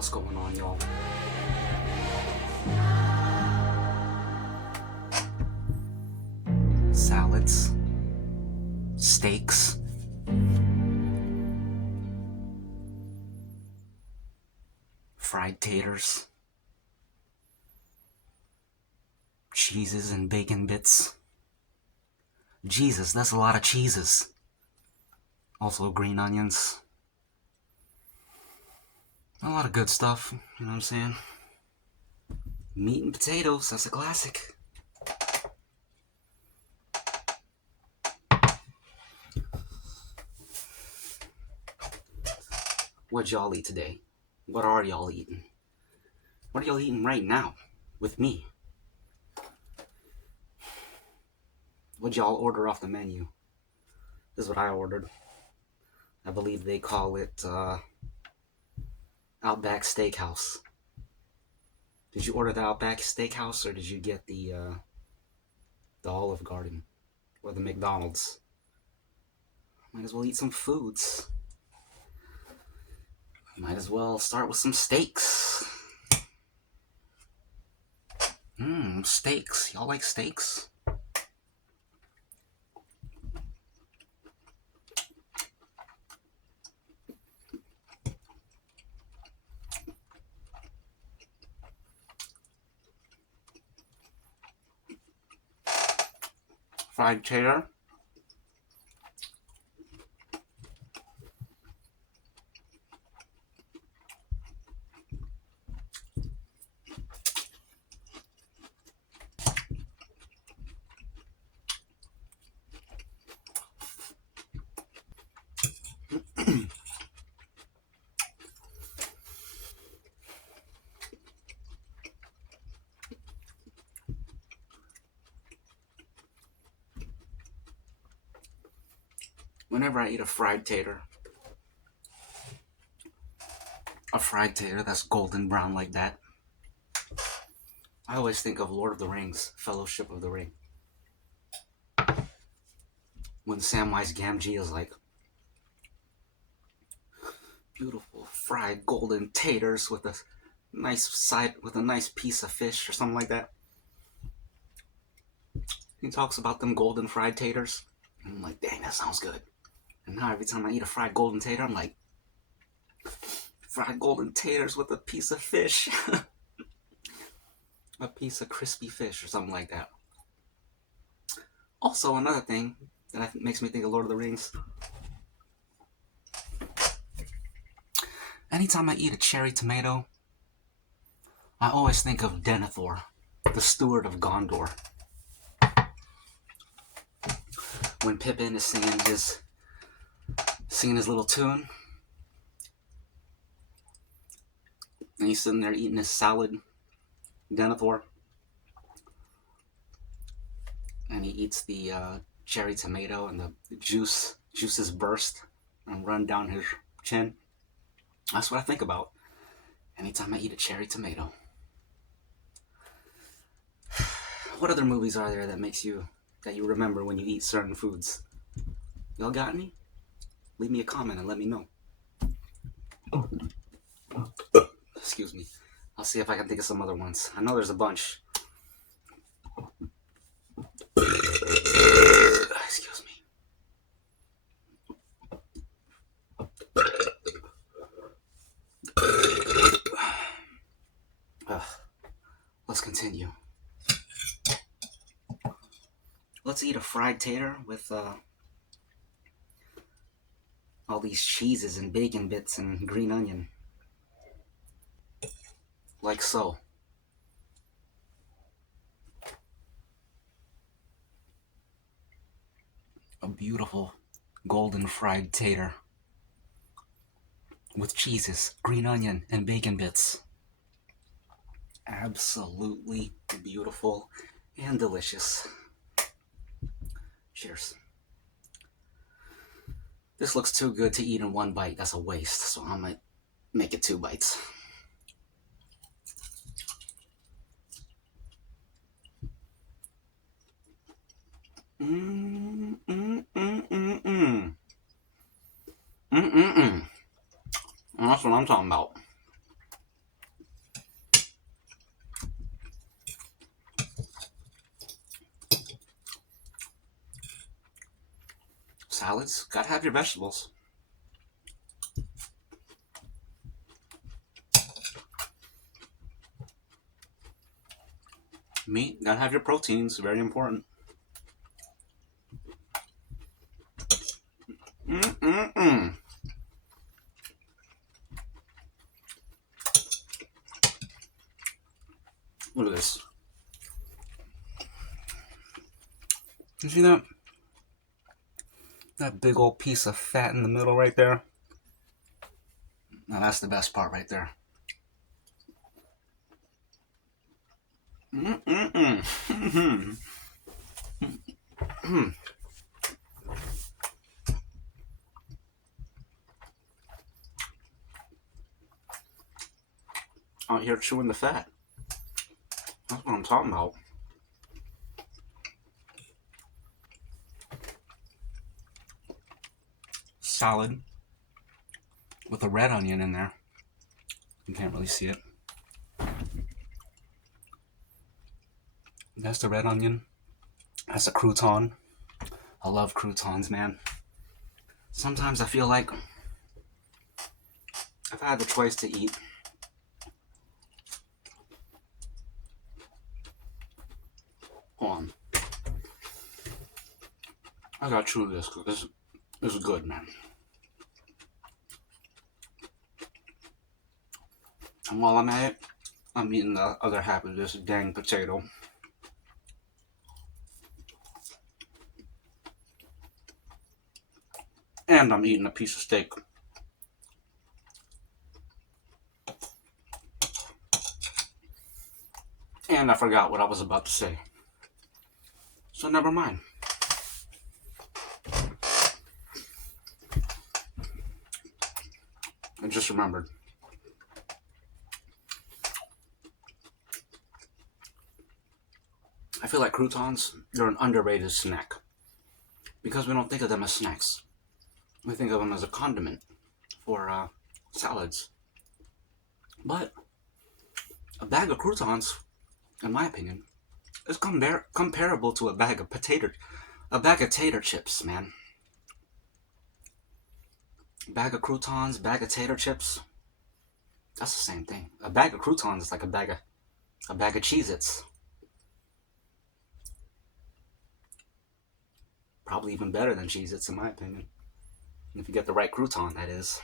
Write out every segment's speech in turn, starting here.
What's going on, y'all? Salads, steaks, fried taters, cheeses and bacon bits. Jesus, that's a lot of cheeses. Also green onions. A lot of good stuff, you know what I'm saying? Meat and potatoes, that's a classic. What'd y'all eat today? What are y'all eating? What are y'all eating right now with me? What'd y'all order off the menu? This is what I ordered. I believe they call it Outback Steakhouse. Did you order the Outback Steakhouse or did you get the Olive Garden or the McDonald's? Might as well eat some foods. Might as well start with some steaks. Steaks. Y'all like steaks? Fried tater. Whenever I eat a fried tater that's golden brown like that, I always think of Lord of the Rings, Fellowship of the Ring. When Samwise Gamgee is like, beautiful fried golden taters with a nice piece of fish or something like that. He talks about them golden fried taters. And I'm like, dang, that sounds good. And now every time I eat a fried golden tater, I'm like, fried golden taters with a piece of fish. A piece of crispy fish or something like that. Also, another thing that makes me think of Lord of the Rings. Anytime I eat a cherry tomato, I always think of Denethor, the steward of Gondor. When Pippin is singing his little tune, and he's sitting there eating his salad, Denethor, and he eats the cherry tomato, and the juices burst and run down his chin. That's what I think about anytime I eat a cherry tomato. What other movies are there that you remember when you eat certain foods? Y'all got any? Leave me a comment and let me know. Excuse me. I'll see if I can think of some other ones. I know there's a bunch. Excuse me. Let's continue. Let's eat a fried tater with all these cheeses and bacon bits and green onion. Like so. A beautiful golden fried tater with cheeses, green onion, and bacon bits. Absolutely beautiful and delicious. Cheers. This looks too good to eat in one bite. That's a waste, so I might make it 2 bites. That's what I'm talking about. Salads, gotta have your vegetables. Meat, gotta have your proteins, very important. Mm-mm-mm. Look at this. You see that? That big old piece of fat in the middle right there? Now that's the best part right there. Mm-mm-mm. Out here chewing the fat. That's what I'm talking about. Salad with a red onion in there. You can't really see it. That's the red onion. That's a crouton. I love croutons, man. Sometimes I feel like if I had the choice to eat on, I gotta chew this because this is good, man. And while I'm at it, I'm eating the other half of this dang potato. And I'm eating a piece of steak. And I forgot what I was about to say. So never mind. I just remembered. I feel like croutons, they're an underrated snack. Because we don't think of them as snacks. We think of them as a condiment for salads. But a bag of croutons, in my opinion, is comparable to a bag of tater chips, man. A bag of croutons, bag of tater chips, that's the same thing. A bag of croutons is like a bag of Cheez-Its. Probably even better than Cheez-Its, in my opinion. If you get the right crouton, that is.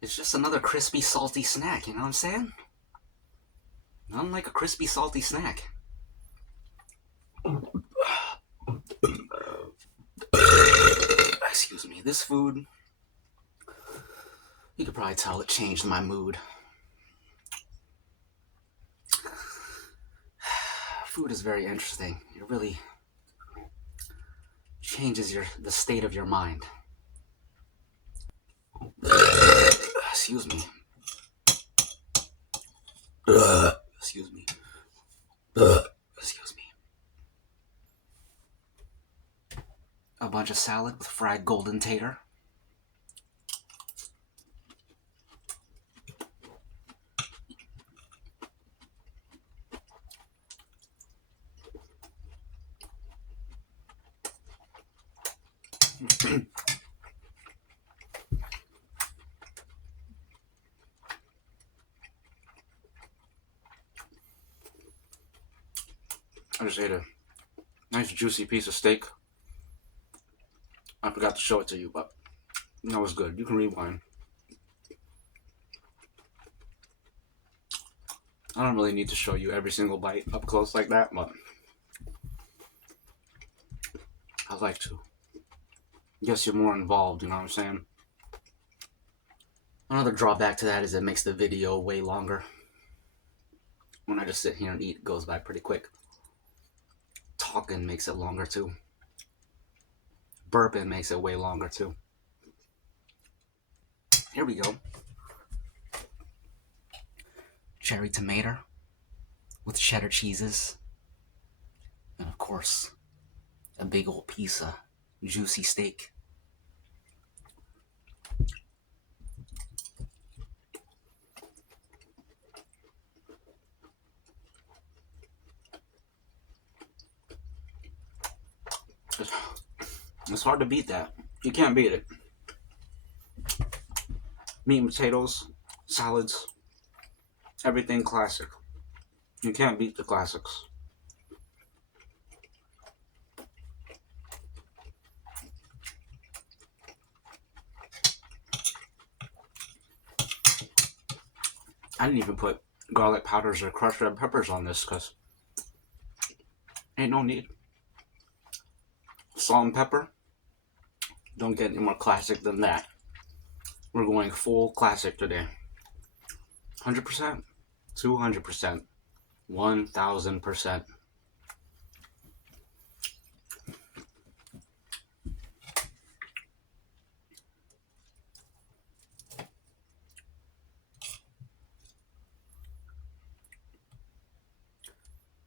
It's just another crispy, salty snack, you know what I'm saying? Nothing like a crispy, salty snack. Excuse me, this food, you could probably tell it changed my mood. Food is very interesting. It really changes the state of your mind. Excuse me. Excuse me. Excuse me. A bunch of salad with fried golden tater. I just ate a nice juicy piece of steak. I forgot to show it to you, but that was good. You can rewind. I don't really need to show you every single bite up close like that, but I like to. Guess you're more involved, you know what I'm saying? Another drawback to that is it makes the video way longer. When I just sit here and eat, it goes by pretty quick. Talking makes it longer too. Burping makes it way longer too. Here we go. Cherry tomato with cheddar cheeses. And of course, a big old piece of juicy steak. It's hard to beat that. You can't beat it. Meat and potatoes, salads, everything classic. You can't beat the classics. I didn't even put garlic powders or crushed red peppers on this because ain't no need. Salt and pepper, don't get any more classic than that. We're going full classic today. 100%, 200%, 1000%.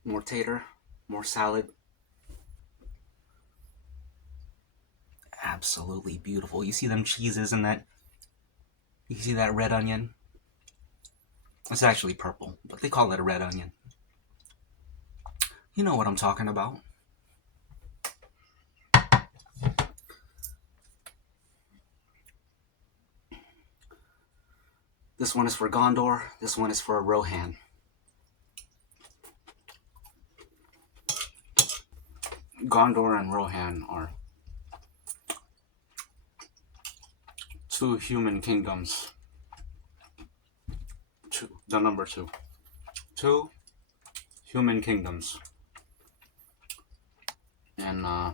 More tater, more salad. Absolutely beautiful. You see them cheeses in that? You see that red onion? It's actually purple, but they call it a red onion. You know what I'm talking about. This one is for Gondor. This one is for Rohan. Gondor and Rohan are two human kingdoms. The number two. Two human kingdoms. And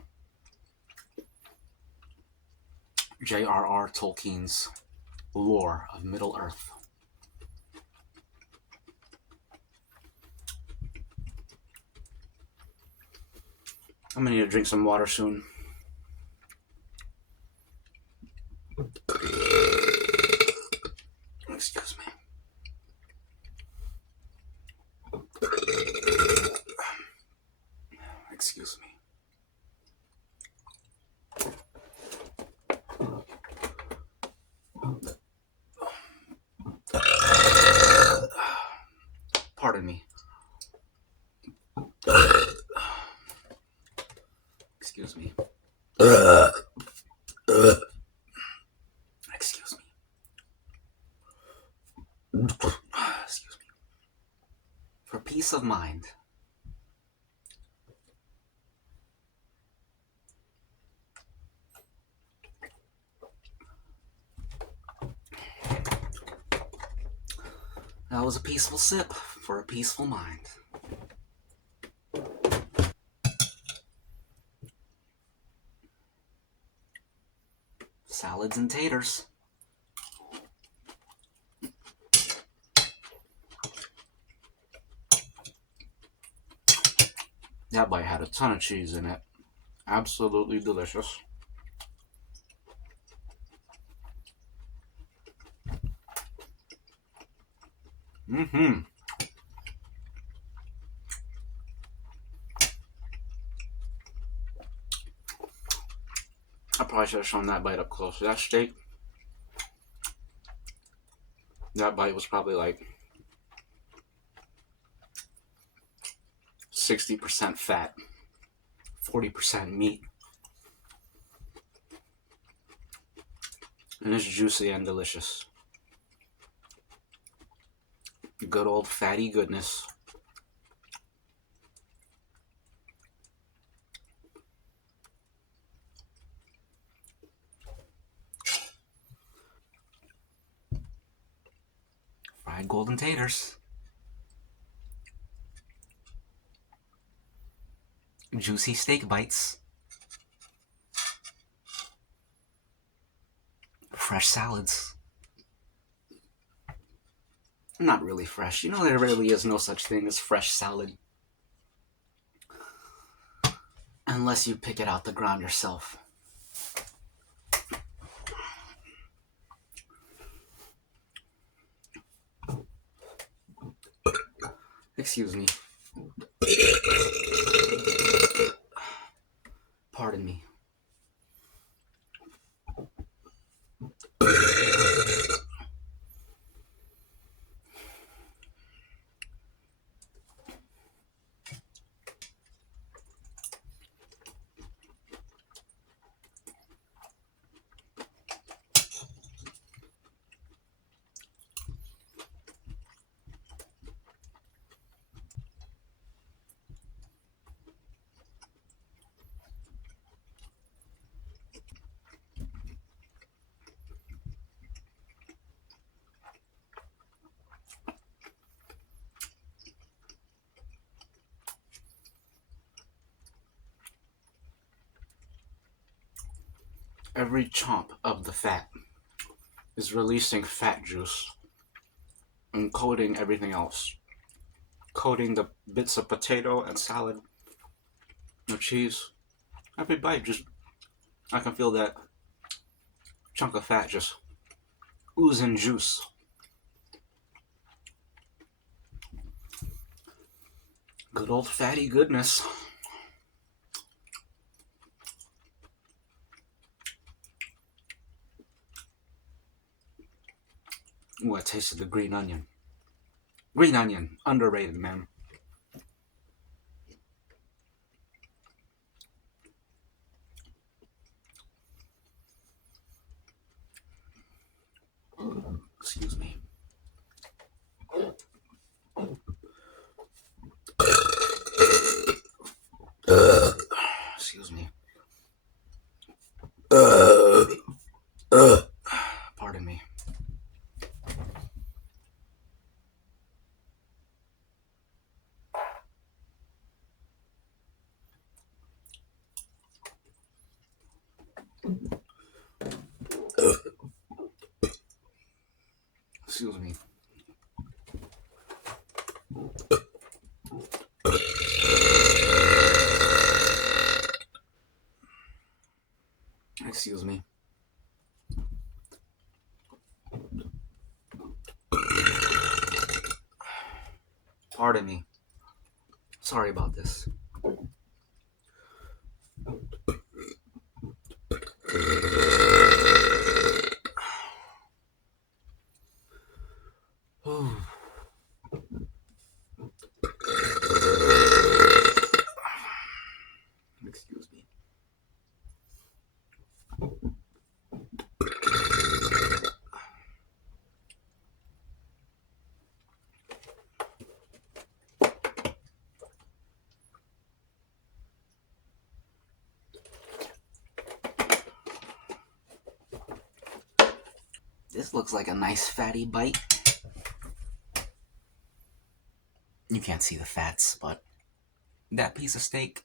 J.R.R. Tolkien's lore of Middle Earth. I'm gonna need to drink some water soon. Excuse me. Excuse me. Pardon me. Excuse me. Excuse me. Excuse me. For peace of mind. That was a peaceful sip for a peaceful mind. Salads and taters. That bite had a ton of cheese in it. Absolutely delicious. Mm-hmm. I probably should have shown that bite up close. That steak, that bite was probably like 60% fat, 40% meat. And it's juicy and delicious. Good old fatty goodness. Fried golden taters. Juicy steak bites. Fresh salads. Not really fresh. You know, there really is no such thing as fresh salad. Unless you pick it out the ground yourself. Excuse me. Pardon me. Every chomp of the fat is releasing fat juice and coating everything else. Coating the bits of potato and salad, no cheese. Every bite just, I can feel that chunk of fat just oozing juice. Good old fatty goodness. Ooh, I tasted the green onion. Green onion, underrated, man. Excuse me. Excuse me. Pardon me. Excuse me. Excuse me. Pardon me. Sorry about this. Excuse me. This looks like a nice fatty bite. You can't see the fats, but that piece of steak,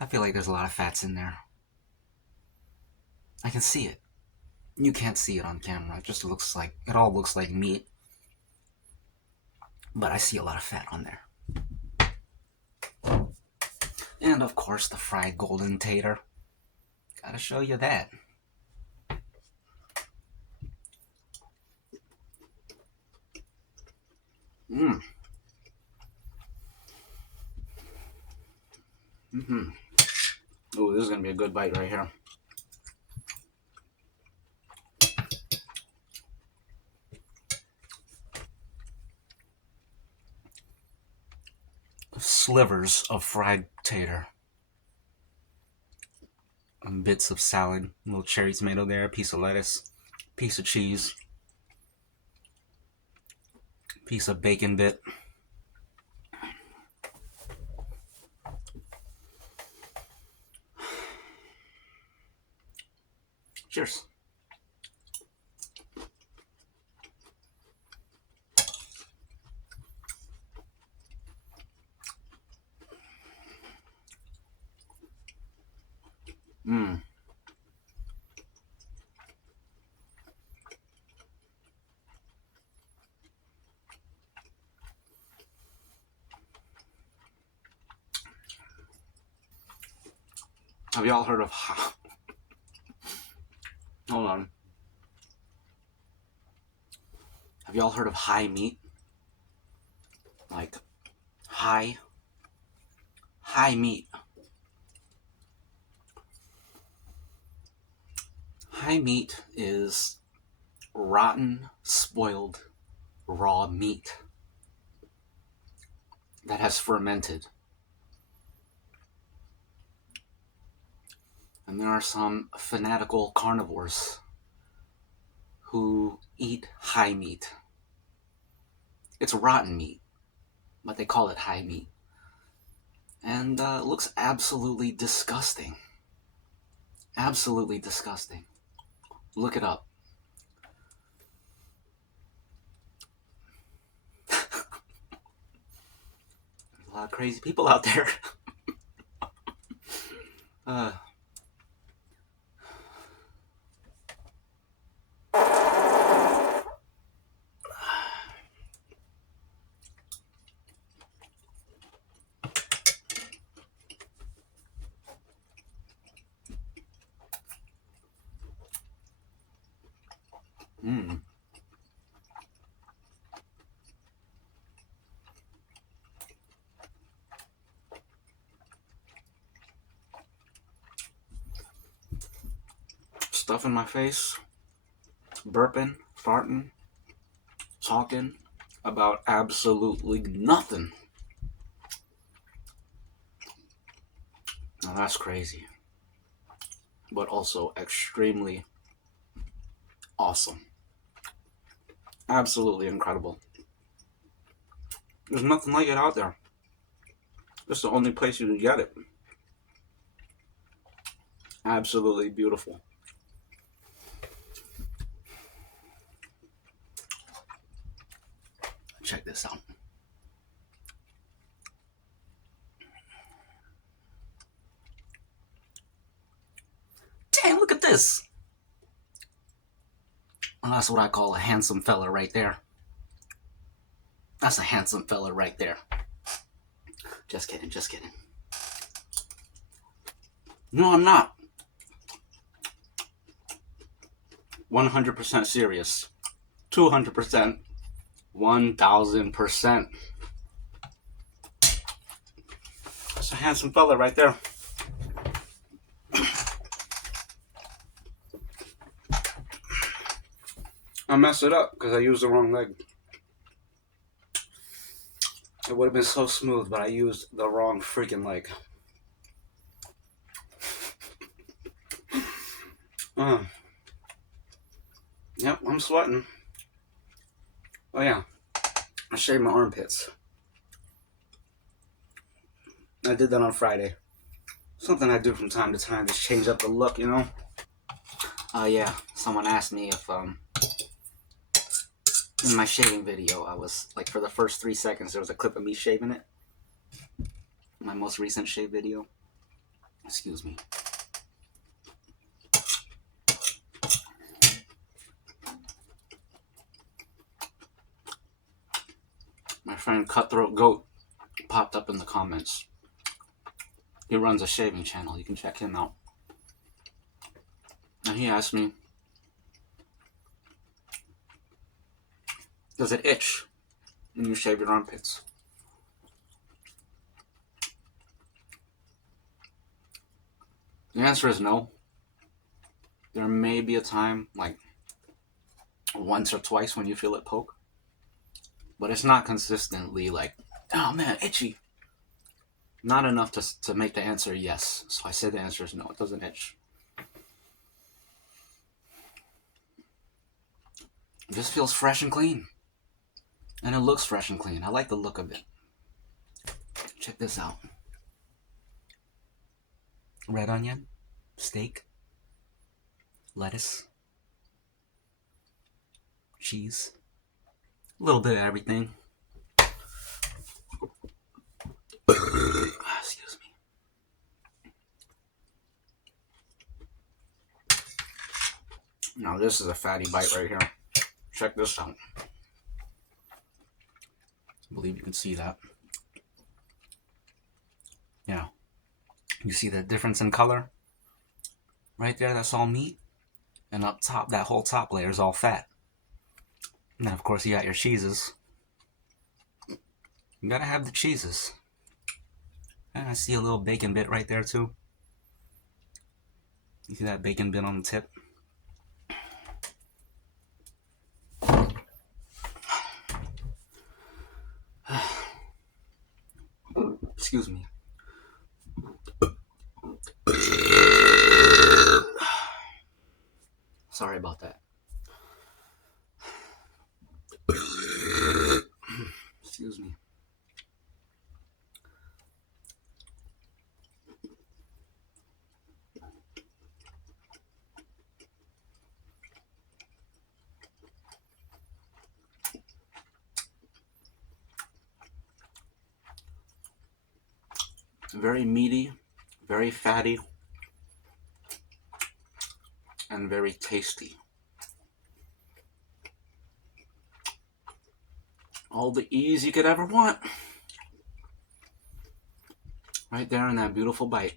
I feel like there's a lot of fats in there. I can see it. You can't see it on camera. It just looks like, it all looks like meat. But I see a lot of fat on there. And of course, the fried golden tater. Gotta show you that. Mmm. Mm-hmm. Ooh, this is gonna be a good bite right here. Slivers of fried tater. And bits of salad. A little cherry tomato there, a piece of lettuce, piece of cheese, piece of bacon bit. Cheers. Mmm. Have y'all heard of hold on. Have y'all heard of high meat? Like high meat. High meat is rotten, spoiled, raw meat that has fermented. And there are some fanatical carnivores who eat high meat. It's rotten meat, but they call it high meat. And it looks absolutely disgusting. Absolutely disgusting. Look it up. There's a lot of crazy people out there. Mmm. Stuff in my face, burping, farting, talking about absolutely nothing. Now that's crazy, but also extremely awesome. Absolutely incredible. There's nothing like it out there. It's the only place you can get it. Absolutely beautiful. Check this out. Damn, look at this. Well, that's what I call a handsome fella right there. That's a handsome fella right there. Just kidding, just kidding. No, I'm not. 100% serious. 200%. 1000%. That's a handsome fella right there. I messed it up because I used the wrong leg. It would have been so smooth, but I used the wrong freaking leg. Yep, I'm sweating. Oh yeah, I shaved my armpits. I did that on Friday. Something I do from time to time, just change up the look, you know? Yeah, someone asked me if, in my shaving video, I was, like, for the first 3 seconds, there was a clip of me shaving it. My most recent shave video. Excuse me. My friend Cutthroat Goat popped up in the comments. He runs a shaving channel. You can check him out. And he asked me, does it itch when you shave your armpits? The answer is no. There may be a time, like once or twice, when you feel it poke. But it's not consistently like, oh man, itchy. Not enough to make the answer yes. So I said the answer is no, it doesn't itch. It just feels fresh and clean. And it looks fresh and clean. I like the look of it. Check this out. Red onion, steak, lettuce, cheese, a little bit of everything. Excuse me. Now this is a fatty bite right here. Check this out. I believe you can see that. Yeah. You see the difference in color? Right there, that's all meat. And up top, that whole top layer is all fat. And then, of course, you got your cheeses. You gotta have the cheeses. And I see a little bacon bit right there, too. You see that bacon bit on the tip? Excuse me. Sorry about that. Excuse me. Very meaty, very fatty, and very tasty. All the ease you could ever want. Right there in that beautiful bite.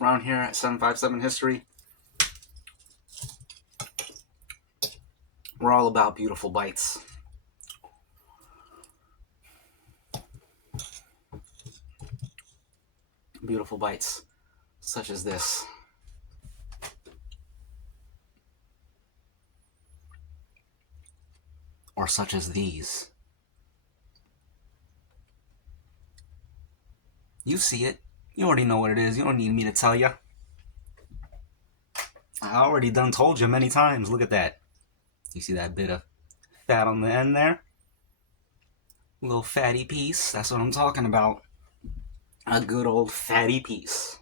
around here at 757 History, we're all about beautiful bites. Beautiful bites, such as this. Or such as these. You see it. You already know what it is. You don't need me to tell you. I already done told you many times. Look at that. You see that bit of fat on the end there? A little fatty piece. That's what I'm talking about. A good old fatty piece.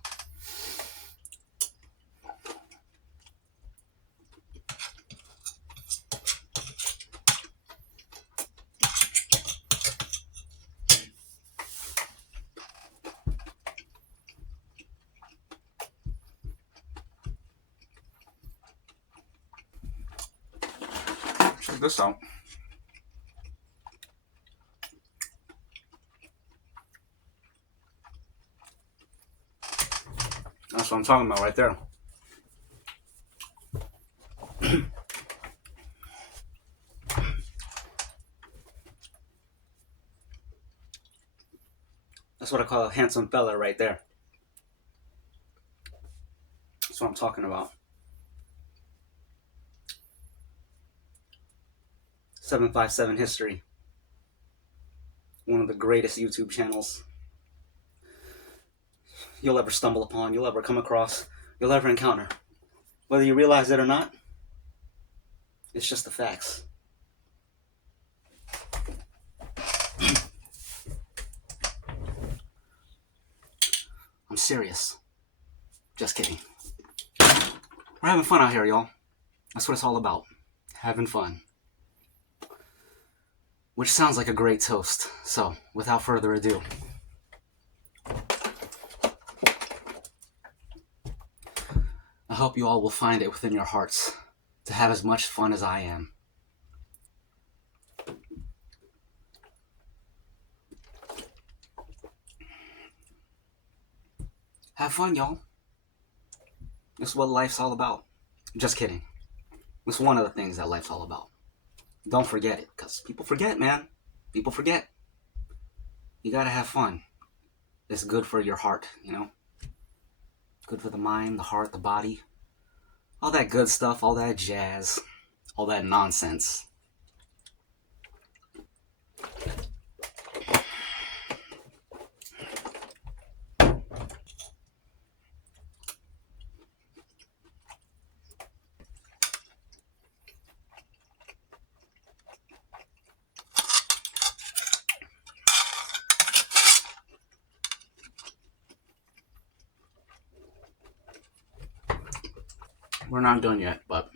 Check this out. That's what I'm talking about right there. That's what I call a handsome fella right there. That's what I'm talking about. 757 History. One of the greatest YouTube channels you'll ever stumble upon, you'll ever come across, you'll ever encounter. Whether you realize it or not, it's just the facts. I'm serious. Just kidding. We're having fun out here, y'all. That's what it's all about. Having fun. Which sounds like a great toast. So, without further ado, I hope you all will find it within your hearts to have as much fun as I am. Have fun, y'all. This is what life's all about. Just kidding. It's one of the things that life's all about. Don't forget it, because people forget, man. People forget. You gotta have fun. It's good for your heart, you know? Good for the mind, the heart, the body. All that good stuff, all that jazz, all that nonsense. We're not done yet, but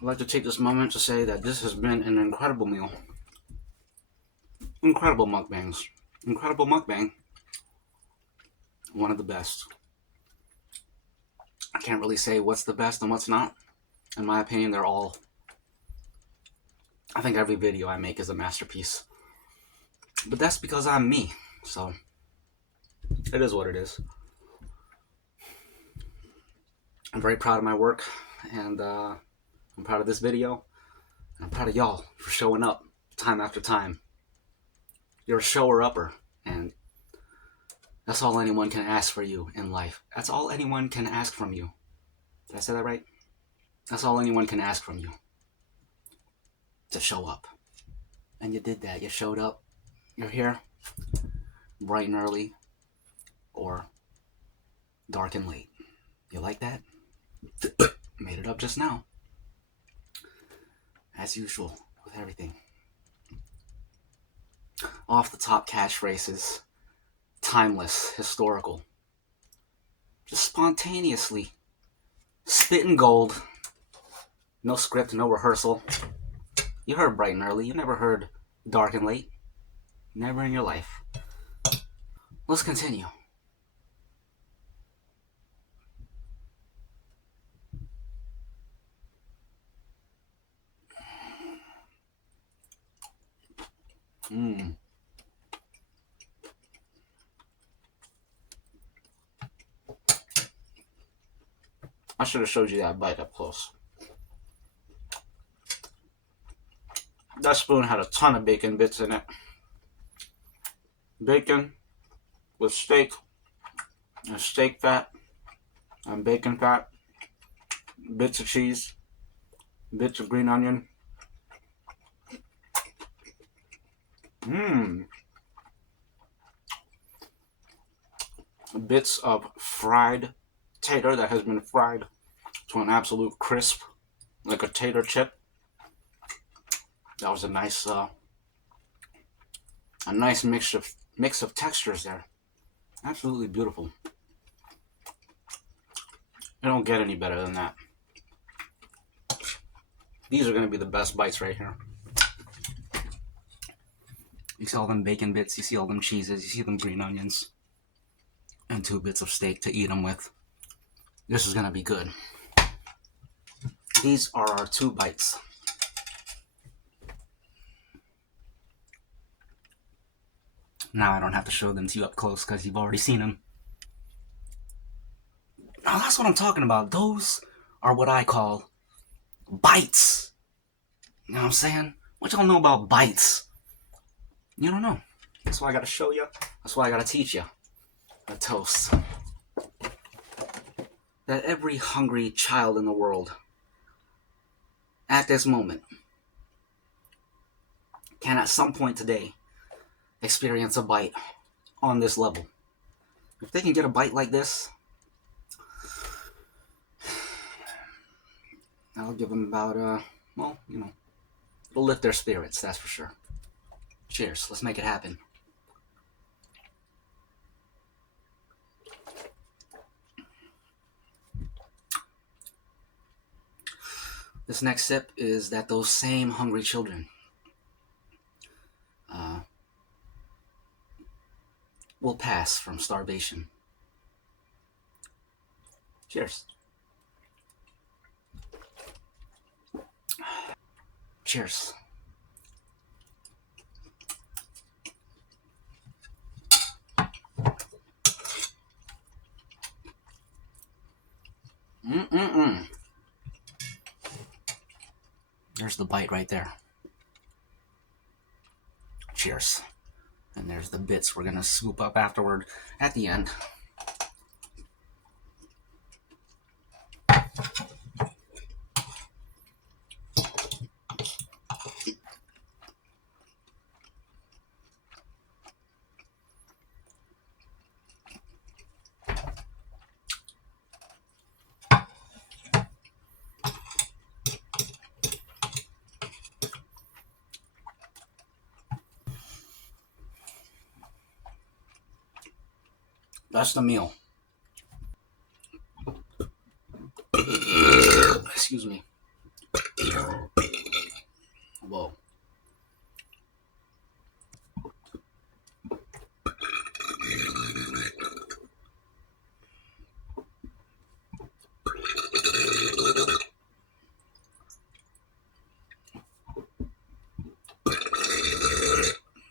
I'd like to take this moment to say that this has been an incredible meal. Incredible mukbangs. Incredible mukbang. One of the best. I can't really say what's the best and what's not. In my opinion, they're all... I think every video I make is a masterpiece. But that's because I'm me, so it is what it is. I'm very proud of my work, and I'm proud of this video. I'm proud of y'all for showing up time after time. You're a shower-upper, and that's all anyone can ask for you in life. That's all anyone can ask from you. Did I say that right? That's all anyone can ask from you. To show up. And you did that. You showed up. You're here. Bright and early. Or dark and late. You like that? Made it up just now. As usual with everything. Off the top catchphrases. Timeless. Historical. Just spontaneously. Spitting gold. No script, no rehearsal. You heard bright and early. You never heard dark and late. Never in your life. Let's continue. I should have showed you that bite up close. That spoon had a ton of bacon bits in it. Bacon with steak, and steak fat, and bacon fat, bits of cheese, bits of green onion. Mmm. Bits of fried tater that has been fried to an absolute crisp, like a tater chip. That was a nice mix of textures there. Absolutely beautiful. You don't get any better than that. These are going to be the best bites right here. You see all them bacon bits, you see all them cheeses, you see them green onions, and 2 bits of steak to eat them with. This is going to be good. These are our 2 bites. Now I don't have to show them to you up close because you've already seen them. Now that's what I'm talking about. Those are what I call bites. You know what I'm saying? What y'all know about bites? You don't know. That's why I gotta show you. That's why I gotta teach you. A toast that every hungry child in the world at this moment can at some point today experience a bite on this level. If they can get a bite like this, I'll give them about, well, you know, it'll lift their spirits, that's for sure. Cheers. Let's make it happen. This next sip is that those same hungry children will pass from starvation. Cheers. Cheers. There's the bite right there. Cheers. And there's the bits we're gonna scoop up afterward at the end. That's the meal. Excuse me. Whoa.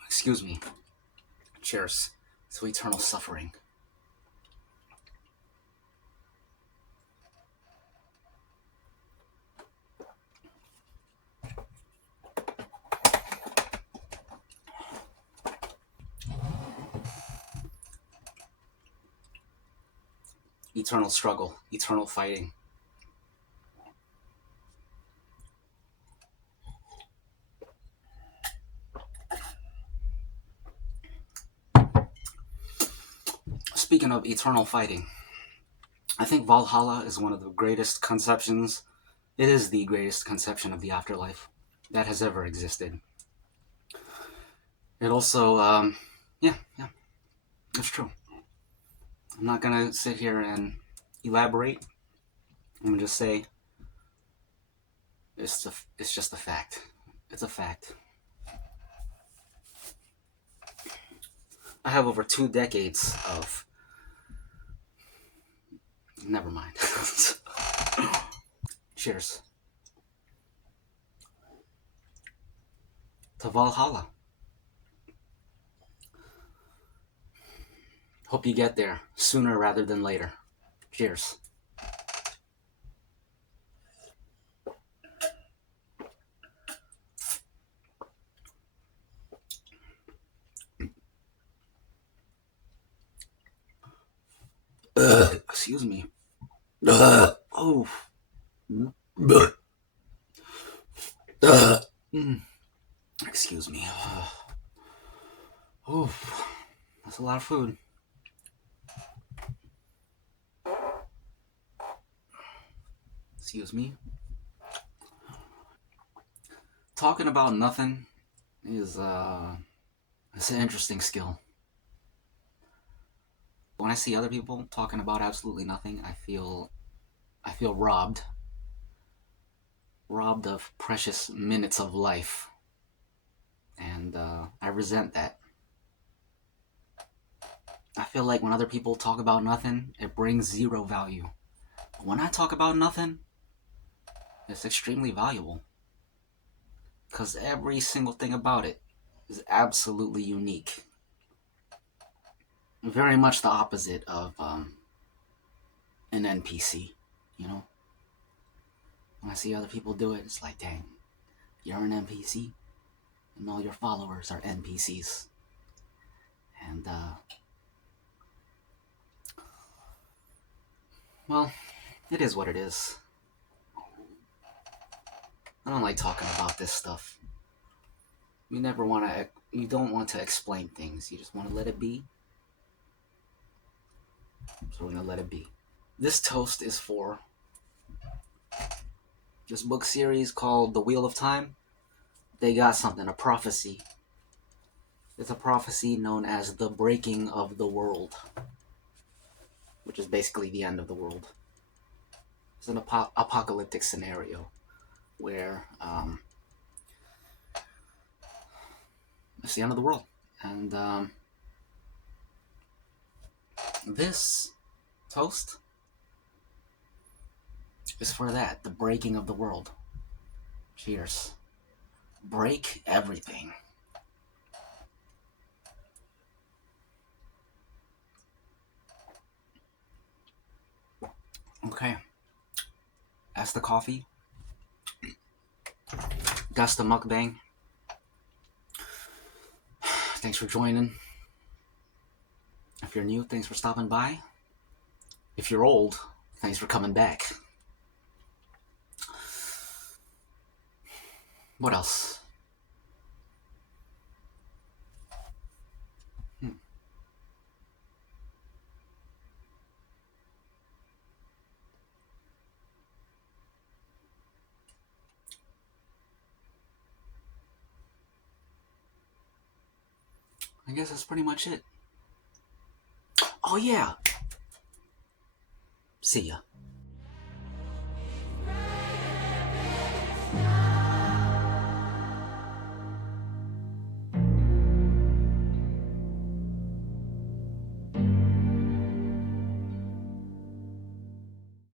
Excuse me. Cheers to eternal suffering. Eternal struggle, eternal fighting. Speaking of eternal fighting, I think Valhalla is one of the greatest conceptions. It is the greatest conception of the afterlife that has ever existed. It also, yeah, it's true. I'm not gonna sit here and elaborate. I'm gonna just say it's just a fact. It's a fact. I have over 2 decades of. Never mind. Cheers to Valhalla. Hope you get there sooner rather than later. Cheers. Excuse me. Oh. Mm. Excuse me. Oh, that's a lot of food. Excuse me. Talking about nothing is it's an interesting skill. When I see other people talking about absolutely nothing, I feel robbed of precious minutes of life, and I resent that. I feel like when other people talk about nothing, it brings zero value. But when I talk about nothing, it's extremely valuable because every single thing about it is absolutely unique. Very much the opposite of an NPC, you know? When I see other people do it, it's like, dang, you're an NPC, and all your followers are NPCs. And, well, it is what it is. I don't like talking about this stuff. You don't want to explain things. You just want to let it be. So we're going to let it be. This toast is for this book series called The Wheel of Time. They got something, a prophecy. It's a prophecy known as the breaking of the world, which is basically the end of the world. It's an apocalyptic scenario where it's the end of the world. And this toast is for that, the breaking of the world. Cheers. Break everything. Okay. That's the coffee. That's the mukbang. Thanks for joining. If you're new, thanks for stopping by. If you're old, thanks for coming back. What else? I guess that's pretty much it. Oh, yeah. See ya.